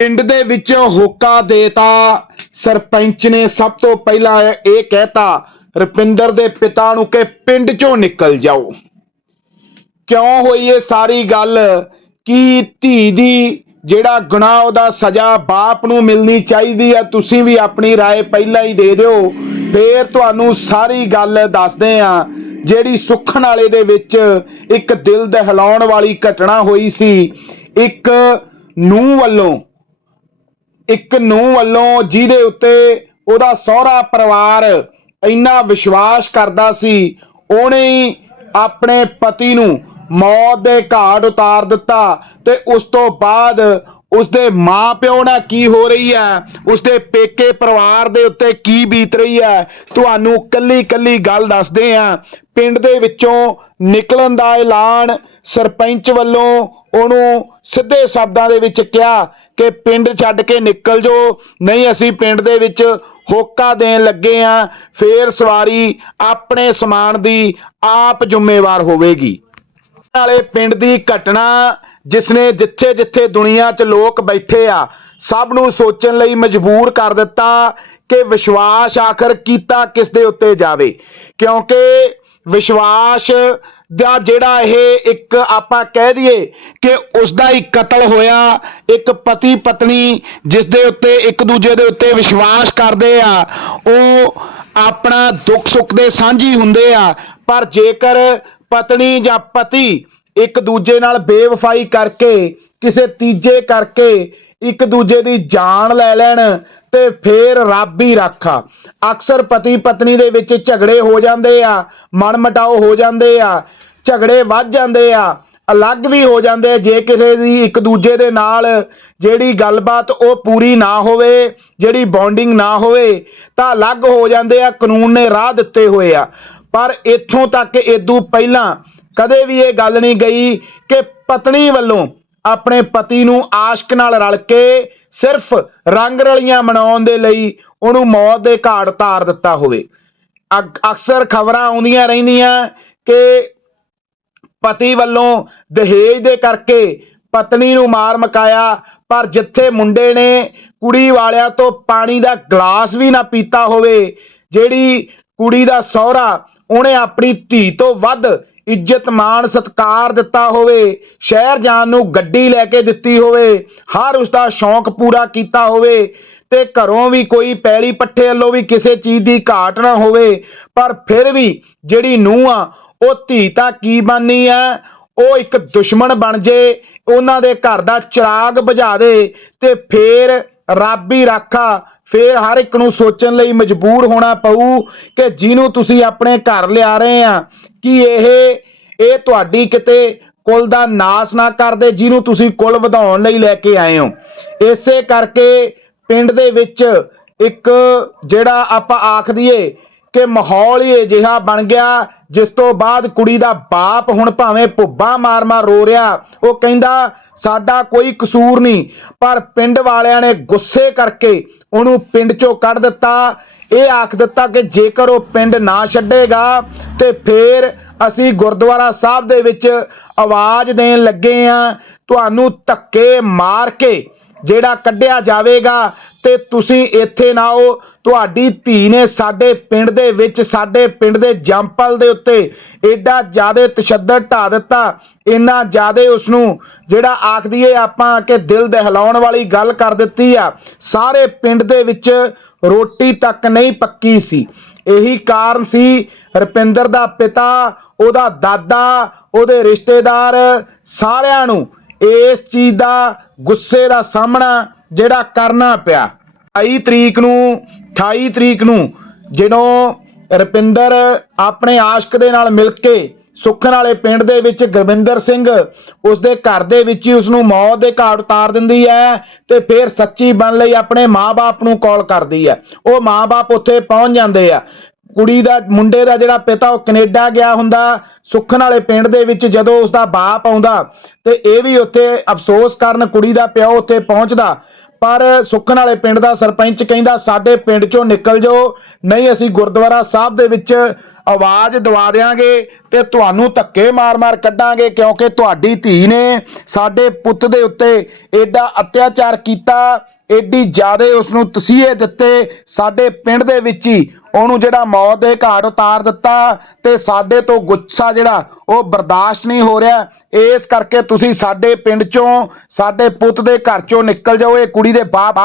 ਪਿੰਡ ਦੇ ਵਿੱਚ ਹੋਕਾ ਦੇਤਾ ਸਰਪੰਚ ਨੇ ਸਭ ਤੋਂ ਪਹਿਲਾਂ ਇਹ ਕਹਿਤਾ ਰੁਪਿੰਦਰ ਦੇ ਪਿਤਾ ਨੂੰ ਕਿ ਪਿੰਡ ਚੋਂ ਨਿਕਲ ਜਾਓ ਕਿਉਂ ਹੋਈ ਇਹ ਸਾਰੀ ਗੱਲ ਕਿ ਧੀ ਦੀ ਜਿਹੜਾ ਗੁਨਾਹ ਉਹਦਾ ਸਜ਼ਾ ਬਾਪ ਨੂੰ ਮਿਲਣੀ ਚਾਹੀਦੀ ਹੈ ਤੁਸੀਂ ਵੀ ਆਪਣੀ رائے ਪਹਿਲਾਂ ਹੀ ਦੇ ਦਿਓ ਫੇਰ ਤੁਹਾਨੂੰ ਸਾਰੀ ਗੱਲ ਦੱਸਦੇ ਆ ਜਿਹੜੀ ਸੁੱਖਣ ਵਾਲੇ ਦੇ ਵਿੱਚ ਇੱਕ ਦਿਲ ਦਹਿਲਾਉਣ ਵਾਲੀ ਘਟਨਾ ਹੋਈ ਸੀ ਇੱਕ ਨੂੰ ਵੱਲੋਂ ਇੱਕ ਨੂੰ ਵੱਲੋਂ ਜਿਹਦੇ ਉੱਤੇ ਉਹਦਾ ਸਹੁਰਾ ਪਰਿਵਾਰ ਇੰਨਾ ਵਿਸ਼ਵਾਸ ਕਰਦਾ ਸੀ, ਉਹਨੇ ਆਪਣੇ ਪਤੀ ਨੂੰ ਮੌਤ ਦੇ ਘਾਟ ਉਤਾਰ ਦਿੱਤਾ ਤੇ ਉਸ ਤੋਂ ਬਾਅਦ ਉਸਦੇ ਮਾਪਿਓ ਨਾਲ ਕੀ ਹੋ ਰਹੀ ਹੈ, ਉਸਦੇ ਪੇਕੇ ਪਰਿਵਾਰ ਦੇ ਉੱਤੇ ਕੀ ਬੀਤ ਰਹੀ ਹੈ, ਤੁਹਾਨੂੰ ਕੱਲੀ ਕੱਲੀ ਗੱਲ ਦੱਸਦੇ ਆ ਪਿੰਡ ਦੇ ਵਿੱਚੋਂ ਨਿਕਲਣ ਦਾ ਐਲਾਨ ਸਰਪੰਚ ਵੱਲੋਂ ਉਹਨੂੰ ਸਿੱਧੇ ਸ਼ਬਦਾਂ ਦੇ ਵਿੱਚ ਕਿਹਾ ਕਿ ਪਿੰਡ ਛੱਡ ਕੇ ਨਿਕਲ ਜਾਓ, ਨਹੀਂ ਅਸੀਂ ਪਿੰਡ ਦੇ ਵਿੱਚ ਹੋਕਾ ਦੇਣ ਲੱਗੇ ਆ, ਫੇਰ ਸਵਾਰੀ ਆਪਣੇ ਸਮਾਨ ਦੀ ਆਪ ਜ਼ਿੰਮੇਵਾਰ ਹੋਵੇਗੀ। ਨਾਲੇ ਪਿੰਡ ਦੀ ਘਟਨਾ ਜਿਸਨੇ ਜਿੱਥੇ ਜਿੱਥੇ ਦੁਨੀਆ 'ਚ ਲੋਕ ਬੈਠੇ ਆ, ਸਭ ਨੂੰ ਸੋਚਣ ਲਈ ਮਜਬੂਰ ਕਰ ਦਿੱਤਾ ਕਿ ਵਿਸ਼ਵਾਸ ਆਖਰ ਕੀਤਾ ਕਿਸ ਦੇ ਉੱਤੇ ਜਾਵੇ। ਕਿਉਂਕਿ ਵਿਸ਼ਵਾਸ ਦਾ ਜਿਹੜਾ ਇਹ ਇੱਕ ਆਪਾਂ ਕਹਿ ਦਈਏ ਕਿ ਉਸ ਦਾ ਹੀ ਕਤਲ ਹੋਇਆ, ਇੱਕ ਪਤੀ ਪਤਨੀ ਜਿਸ ਦੇ ਉੱਤੇ ਇੱਕ ਦੂਜੇ ਦੇ ਉੱਤੇ ਵਿਸ਼ਵਾਸ ਕਰਦੇ ਆ, ਉਹ ਆਪਣਾ ਦੁੱਖ ਸੁੱਖ ਦੇ ਸਾਂਝੀ ਹੁੰਦੇ ਆ। ਪਰ ਜੇਕਰ ਪਤਨੀ ਜਾਂ ਪਤੀ ਇੱਕ ਦੂਜੇ ਨਾਲ ਬੇਵਫਾਈ ਕਰਕੇ, ਕਿਸੇ ਤੀਜੇ ਕਰਕੇ ਇੱਕ ਦੂਜੇ ਦੀ ਜਾਨ ਲੈ ਲੈਣ ਤੇ ਫੇਰ ਰੱਬ ਹੀ ਰਾਖਾ ਅਕਸਰ ਪਤੀ ਪਤਨੀ ਦੇ ਵਿੱਚ ਝਗੜੇ ਹੋ ਜਾਂਦੇ ਆ ਮਨਮਟਾਓ ਹੋ ਜਾਂਦੇ ਆ, ਝਗੜੇ ਵੱਧ ਜਾਂਦੇ ਆ, ਅਲੱਗ ਵੀ ਹੋ ਜਾਂਦੇ ਆ। ਜੇ ਕਿਸੇ ਦੀ ਇੱਕ ਦੂਜੇ ਦੇ ਨਾਲ ਜਿਹੜੀ ਗੱਲਬਾਤ ਉਹ ਪੂਰੀ ਨਾ ਹੋਵੇ, ਜਿਹੜੀ ਬੌਂਡਿੰਗ ਨਾ ਹੋਵੇ, ਤਾਂ ਅਲੱਗ ਹੋ ਜਾਂਦੇ ਆ, ਕਾਨੂੰਨ ਨੇ ਰਾਹ ਦਿੱਤੇ ਹੋਏ ਆ। ਪਰ ਇੱਥੋਂ ਤੱਕ ਇਦੋਂ ਪਹਿਲਾਂ ਕਦੇ ਵੀ ਇਹ ਗੱਲ ਨਹੀਂ ਗਈ ਕਿ ਪਤਨੀ ਵੱਲੋਂ ਆਪਣੇ ਪਤੀ ਨੂੰ ਆਸ਼ਕ ਨਾਲ ਰਲ ਕੇ ਸਿਰਫ ਰੰਗ ਰਲੀਆਂ ਮਨਾਉਣ ਦੇ ਲਈ ਉਹਨੂੰ ਮੌਤ ਦੇ ਘਾਟ ਉਤਾਰ ਦਿੱਤਾ ਹੋਵੇ। ਅਕਸਰ ਖਬਰਾਂ ਆਉਂਦੀਆਂ ਰਹਿੰਦੀਆਂ ਕਿ ਪਤੀ ਵੱਲੋਂ ਦਹੇਜ ਦੇ ਕਰਕੇ ਪਤਨੀ ਨੂੰ ਮਾਰ ਮਕਾਇਆ, ਪਰ ਜਿੱਥੇ ਮੁੰਡੇ ਨੇ ਕੁੜੀ ਵਾਲਿਆਂ ਤੋਂ ਪਾਣੀ ਦਾ ਗਲਾਸ ਵੀ ਨਾ ਪੀਤਾ ਹੋਵੇ, ਜਿਹੜੀ ਕੁੜੀ ਦਾ ਸਹੁਰਾ ਉਹਨੇ ਆਪਣੀ ਧੀ ਤੋਂ ਵੱਧ ਇੱਜ਼ਤ ਮਾਣ ਸਤਕਾਰ ਦਿੱਤਾ ਹੋਵੇ, ਸ਼ਹਿਰ ਜਾਣ ਨੂੰ ਗੱਡੀ ਲੈ ਕੇ ਦਿੱਤੀ ਹੋਵੇ, ਹਰ ਉਸ ਦਾ ਸ਼ੌਂਕ ਪੂਰਾ ਕੀਤਾ ਹੋਵੇ, ਤੇ ਘਰੋਂ ਵੀ ਕੋਈ ਪੈਲੀ ਪੱਠੇ ਵੱਲੋਂ ਵੀ ਕਿਸੇ ਚੀਜ਼ ਦੀ ਘਾਟ ਨਾ ਹੋਵੇ, ਪਰ ਫਿਰ ਵੀ ਜਿਹੜੀ ਨੂੰਹ ਆ, ਉਹ ਧੀ ਤਾਂ ਕੀ ਬਣਨੀ ਆ ਉਹ ਇੱਕ ਦੁਸ਼ਮਣ ਬਣ ਜੇ, ਉਹਨਾਂ ਦੇ ਘਰ ਦਾ ਚਿਰਾਗ ਬੁਝਾ ਦੇ, ਤੇ ਫੇਰ ਰੱਬ ਹੀ ਰਾਖਾ, ਫੇਰ ਹਰ ਇੱਕ ਨੂੰ ਸੋਚਣ ਲਈ ਮਜਬੂਰ ਹੋਣਾ ਪਊ ਕਿ ਜਿਹਨੂੰ ਤੁਸੀਂ ਆਪਣੇ ਘਰ ਲਿਆ ਰਹੇ ਆ ਕਿ ਇਹ ਇਹ ਤੁਹਾਡੀ ਕਿਤੇ ਕੁਲ ਦਾ ਨਾਸ ਨਾ ਕਰਦੇ ਜਿਹਨੂੰ ਤੁਸੀਂ ਕੁਲ ਵਧਾਉਣ ਲਈ ਲੈ ਕੇ ਆਏ ਹੋ। ਇਸੇ ਕਰਕੇ ਪਿੰਡ ਦੇ ਵਿੱਚ ਇੱਕ ਜਿਹੜਾ ਆਪਾਂ ਆਖ ਦਈਏ ਕਿ ਮਾਹੌਲ ਹੀ ਅਜਿਹਾ ਬਣ ਗਿਆ, ਜਿਸ ਤੋਂ ਬਾਅਦ ਕੁੜੀ ਦਾ ਬਾਪ ਹੁਣ ਭਾਵੇਂ ਭੁੱਬਾ ਮਾਰ-ਮਾਰ ਰੋ ਰਿਹਾ, ਉਹ ਕਹਿੰਦਾ, ਸਾਡਾ ਕੋਈ ਕਸੂਰ ਨਹੀਂ। ਪਰ ਪਿੰਡ ਵਾਲਿਆਂ ਨੇ ਗੁੱਸੇ ਕਰਕੇ ਉਹਨੂੰ ਪਿੰਡ ਚੋਂ ਕੱਢ ਦਿੱਤਾ। ਇਹ ਆਖ ਦਿੱਤਾ ਕਿ ਜੇਕਰ ਉਹ ਪਿੰਡ ਨਾ ਛੱਡੇਗਾ ਤੇ ਫੇਰ ਅਸੀਂ ਗੁਰਦੁਆਰਾ ਸਾਹਿਬ ਦੇ ਵਿੱਚ ਆਵਾਜ਼ ਦੇਣ ਲੱਗੇ ਆ ਤੁਹਾਨੂੰ ਧੱਕੇ ਮਾਰ ਕੇ ਜਿਹੜਾ ਕੱਢਿਆ ਜਾਵੇਗਾ ਤੇ ਤੁਸੀਂ ਇੱਥੇ ਨਾ ਆਓ। ਤੁਹਾਡੀ ਧੀ ਨੇ ਸਾਡੇ ਪਿੰਡ ਦੇ ਵਿੱਚ, ਸਾਡੇ ਪਿੰਡ ਦੇ ਜੰਪਲ ਦੇ ਉੱਤੇ ਐਡਾ ਜ਼ਿਆਦਾ ਤਸ਼ੱਦਦ ਢਾ ਦਿੱਤਾ। ਇੰਨਾ ਜ਼ਿਆਦਾ ਉਸ ਨੂੰ ਜਿਹੜਾ ਆਖ ਦਈਏ ਆਪਾਂ ਕਿ ਦਿਲ ਦਹਿਲਾਉਣ ਵਾਲੀ ਗੱਲ ਕਰ ਦਿੱਤੀ ਆ। ਸਾਰੇ ਪਿੰਡ ਦੇ ਵਿੱਚ ਰੋਟੀ ਤੱਕ ਨਹੀਂ ਪੱਕੀ ਸੀ। ਇਹੀ ਕਾਰਨ ਸੀ ਰੁਪਿੰਦਰ ਦਾ ਪਿਤਾ, ਉਹਦਾ ਦਾਦਾ, ਉਹਦੇ ਰਿਸ਼ਤੇਦਾਰ ਸਾਰਿਆਂ ਨੂੰ ਇਸ ਚੀਜ਼ ਦਾ ਗੁੱਸੇ ਦਾ ਸਾਹਮਣਾ ਜਿਹੜਾ ਕਰਨਾ ਪਿਆ। 28 ਤਰੀਕ ਨੂੰ 28 ਤਰੀਕ ਨੂੰ ਜਦੋਂ ਰੁਪਿੰਦਰ ਆਪਣੇ ਆਸ਼ਕ ਦੇ ਨਾਲ ਮਿਲ ਕੇ ਸੁੱਖਣ ਵਾਲੇ ਪਿੰਡ ਦੇ ਵਿੱਚ ਗੁਰਵਿੰਦਰ ਸਿੰਘ ਉਸ ਦੇ ਘਰ ਦੇ ਵਿੱਚ ਹੀ ਉਸ ਨੂੰ ਮੌਤ ਦੇ ਘਾਟ ਉਤਾਰ ਦਿੰਦੀ ਹੈ ਤੇ ਫਿਰ ਸੱਚੀ ਬਣ ਲਈ ਆਪਣੇ ਮਾਪੇ ਨੂੰ ਕਾਲ ਕਰਦੀ ਹੈ। ਉਹ ਮਾਪੇ ਉੱਥੇ ਪਹੁੰਚ ਜਾਂਦੇ ਆ। ਕੁੜੀ ਦਾ, ਮੁੰਡੇ ਦਾ ਜਿਹੜਾ ਪਿਤਾ ਉਹ ਕੈਨੇਡਾ ਗਿਆ ਹੁੰਦਾ, ਸੁੱਖਣ ਵਾਲੇ ਪਿੰਡ ਦੇ ਵਿੱਚ ਜਦੋਂ ਉਸ ਦਾ ਬਾਪ ਆਉਂਦਾ ਤੇ ਇਹ ਵੀ ਉੱਥੇ ਅਫਸੋਸ ਕਰਨ ਕੁੜੀ ਦਾ ਪਿਓ ਉੱਥੇ ਪਹੁੰਚਦਾ। ਪਰ ਸੁੱਖਣ ਵਾਲੇ ਪਿੰਡ ਦਾ ਸਰਪੰਚ ਕਹਿੰਦਾ, ਸਾਡੇ ਪਿੰਡ ਚੋਂ ਨਿਕਲ ਜਾਓ, ਨਹੀਂ ਅਸੀਂ ਗੁਰਦੁਆਰਾ ਸਾਹਿਬ ਦੇ ਵਿੱਚ ਆਵਾਜ਼ ਦਵਾ ਦੇਾਂਗੇ ਤੇ ਤੁਹਾਨੂੰ ਧੱਕੇ ਮਾਰ-ਮਾਰ ਕੱਢਾਂਗੇ ਕਿਉਂਕਿ ਤੁਹਾਡੀ ਧੀ ਨੇ ਸਾਡੇ ਪੁੱਤ ਦੇ ਉੱਤੇ ਐਡਾ ਅਤਿਆਚਾਰ ਕੀਤਾ ਐਡੀ ਜ਼ਿਆਦਾ ਉਸ ਨੂੰ ਤਸੀਹੇ ਦਿੱਤੇ, ਸਾਡੇ ਪਿੰਡ ਦੇ ਵਿੱਚ ਹੀ ਉਹਨੂੰ ਜਿਹੜਾ ਮੌਤ ਦੇ ਘਾਟ ਉਤਾਰ ਦਿੱਤਾ ਤੇ ਸਾਡੇ ਤੋਂ ਗੁੱਸਾ ਜਿਹੜਾ ਉਹ ਬਰਦਾਸ਼ਤ ਨਹੀਂ ਹੋ ਰਿਹਾ। ਇਸ ਕਰਕੇ ਤੁਸੀਂ ਸਾਡੇ ਪਿੰਡ ਚੋਂ, ਸਾਡੇ ਪੁੱਤ ਦੇ ਘਰ ਚੋਂ ਨਿਕਲ ਜਾਓ, ਇਹ ਕੁੜੀ ਦੇ ਬਾਪ